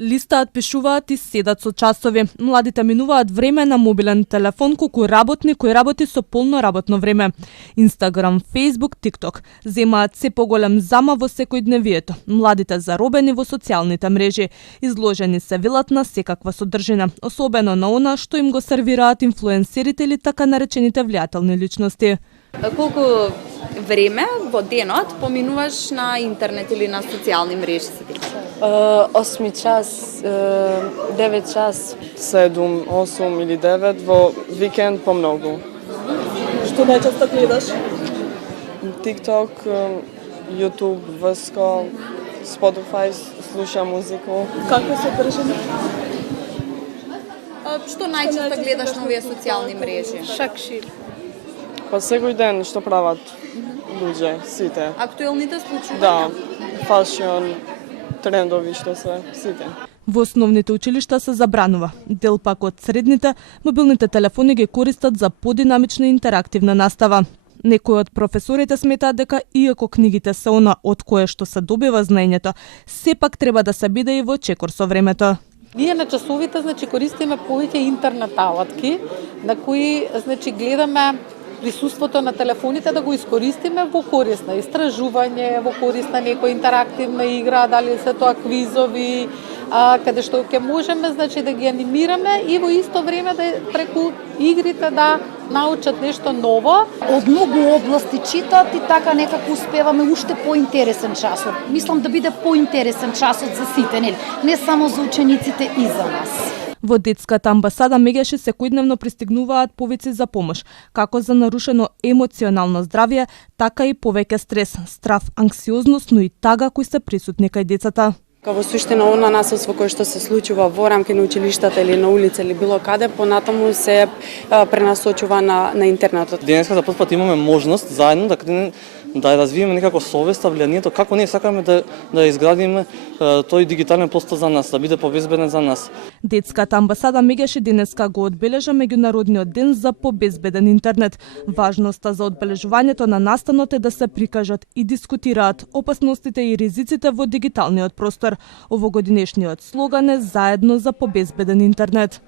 листаат, пишуваат и седат со часови. Младите минуваат време на мобилен телефон колку работник кој работи со полно работно време. Инстаграм, Фејсбук, ТикТок земаат се поголем замав во секојдневието. Младите заробени во социјалните мрежи, изложени се велат на секаква содржина, особено на она што им го сервираат инфлуенсерите или така наречените влијателни личности. Колку време во денот поминуваш на интернет или на социјални мрежи се ти? 8 час, 9 час. 7, 8 или 9, во викенд помногу. Што најчесто гледаш? TikTok, YouTube, Веско, Spotify, слушам музику. Каква содржина? Што најчесто гледаш на овие социјални мрежи? Шакшир. Па секој ден што прават луѓе, сите. Актуелните случаи? Да, фашион, трендови што се, сите. Во основните училишта се забранува. Дел пак од средните, мобилните телефони ги користат за подинамична интерактивна настава. Некои од професорите сметаат дека иако книгите се она од кое што се добива знаењето, сепак треба да се биде и во чекор со времето. Ние на часовите користиме повеќе интернет алатки на кои гледаме присуството на телефоните да го искористиме во корист на истражување, во корист на некоја интерактивна игра, дали се тоа квизови, каде што ќе можеме да ги анимираме и во исто време да преку игрите да научат нешто ново. Од многу области читаат и така некако успеваме уште поинтересен часот. Мислам да биде поинтересен часот за сите, не само за учениците и за нас. Во детската амбасада меѓаш секојдневно пристигнуваат повици за помош, како за нарушено емоционално здравје, така и повеќе стрес, страв, анксиозност, но и тага кои се присутни кај децата. Во суштина, она насилство кое што се случува во рамки на училиштата или на улица или било каде, понатаму се пренасочува на интернетот. Денеска за прв пат имаме можност заедно да развиеме некако совеста, влијанието, како ние сакаме да изградиме тој дигитален простор за нас, да биде побезбеден за нас. Детската амбасада меѓаш денеска го одбележа меѓународниот ден за побезбеден интернет. Важноста за одбележувањето на настанот е да се прикажат и дискутираат опасностите и ризиците во дигиталниот простор. Овогодинешниот слоган е заедно за побезбеден интернет.